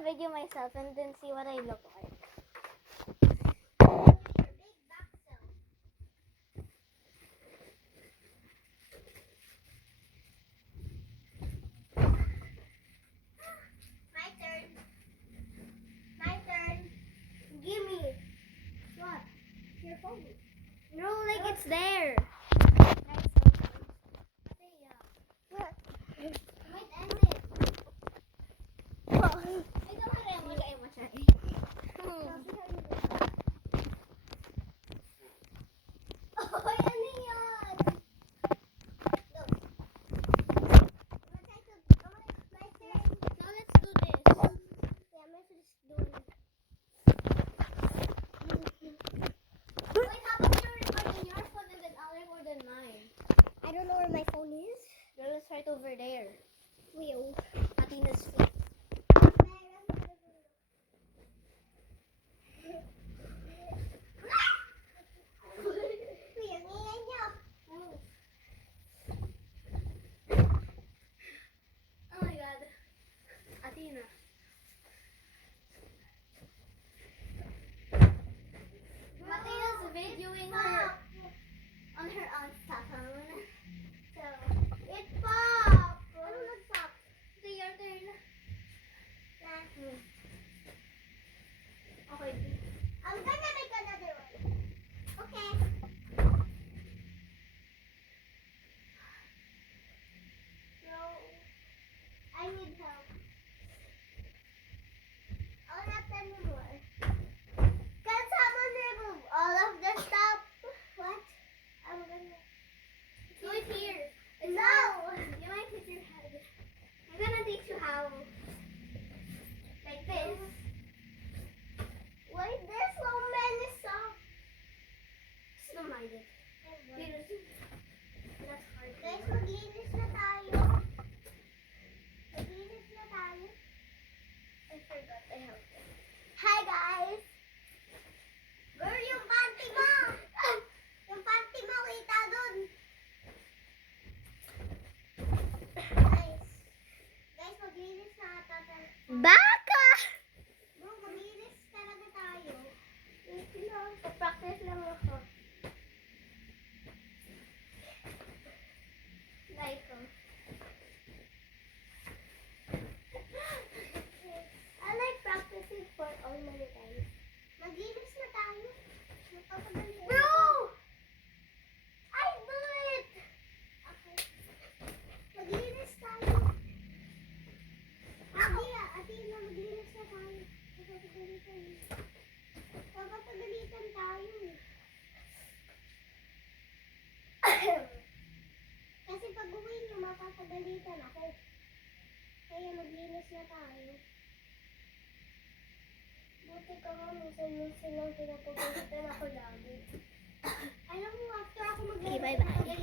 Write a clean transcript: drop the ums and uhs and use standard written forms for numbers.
gonna video myself and then see what I look like. My turn. My turn. Gimme. What? Your phone. No, like it's there. What? Wait, end it. Ikaw ka rin, mo siya eh. Oh, ano yan? Go. My turn. Now let's do this. Yeah, my first doing. Wait, how about you recording your phone and then I'll record on mine? I don't know where my phone is. Girl, it's right over there. Wheel. Atina's feet. Oh my god. Athena. Matea's videoing her on her aunt's phone. So, it popped. Ano nag-pop? Okay, your turn. Nah. Okay. I'm gonna make another one. Okay. So, I need help. Oh, not anymore. Can someone remove all of the stuff? What? I'm gonna... Do it here. No! You might hit your head. I'm gonna teach you how. Like this. Why there's so many stuff? Just don't mind it. That's hard. Guys, maglinis na tayo. Maglinis na tayo. I forgot. I have it. Hi, guys! Girl, yung panty mo! Yung panty mo, kita dun! Guys, maglinis na ata tayo. Baka! Bro, maglinis talaga tayo. Wait lang. Pa-practice lang ako. Like, I like practicing for all my times. Maglinis na tayo. Magpapadali. Bro! I do it! Okay. Maglinis tayo. Atina, maglinis na tayo. Magpapagalitan tayo. Kasi pag uwi niyo, mapapagalitan ako. Kaya maglinis na tayo. Buti ka nga, minsan lang pinapagalitan ako lagi. Alam mo, after ako maglinis, Okay, bye-bye.